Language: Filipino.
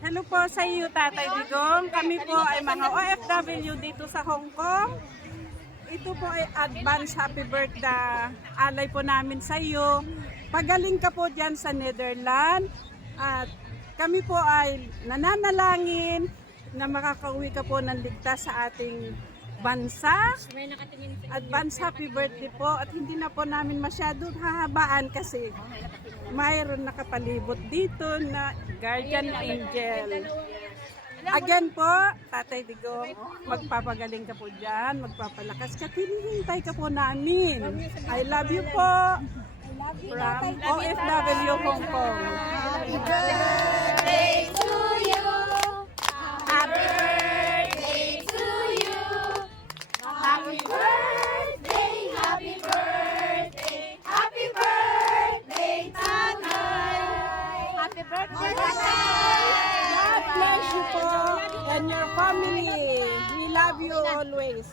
Hello po sa iyo, Tatay Digong. Kami po ay mga OFW dito sa Hong Kong. Ito po ay advance happy birthday alay po namin sa iyo. Pagaling ka po dyan sa Netherlands. At kami po ay nananalangin na makakauwi ka po ng ligtas sa ating bansa. Advance happy birthday po. At hindi na po namin masyadong hahabaan kasi mayroon nakapalibot dito na guardian angel. Again po, Tatay Digong, magpapagaling ka po dyan, magpapalakas ka, hinihintay ka po namin. I love you po from OFW Hong Kong. Happy birthday to you. Happy birthday to you. Happy birthday, happy birthday, happy birthday, Tatay. Happy birthday, God bless you po and your family. We love you always.